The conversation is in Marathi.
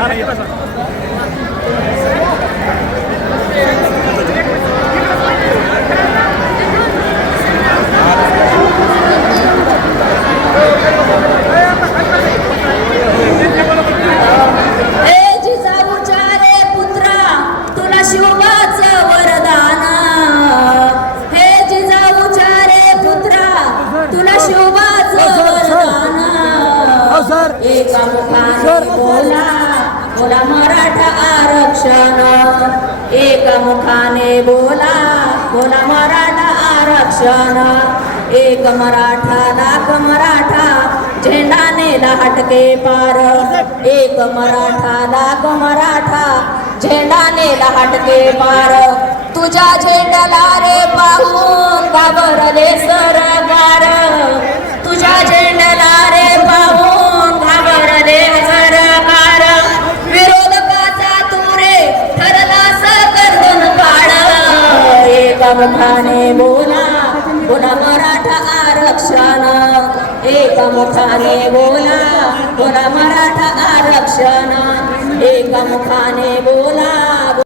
हे जिजाऊच्या रे पुत्रा तुला शिवाचं वरदान हे जिजाऊच्या रे पुत्रा तुला शिवाच वरदान बोला मराठा आरक्षण एक मुखाने बोला बोला मराठा आरक्षण एक मराठा लाख मराठा झेंडा ने लाट के पार एक मराठा लाख मराठा झेंडा ने लाट के पार तुझ्या झेंडाला रे पाहून सावधाने बोला पुन्हा मराठा आरक्षण एका मुखाने बोला पुन्हा मराठा आरक्षण एका मुखाने बोला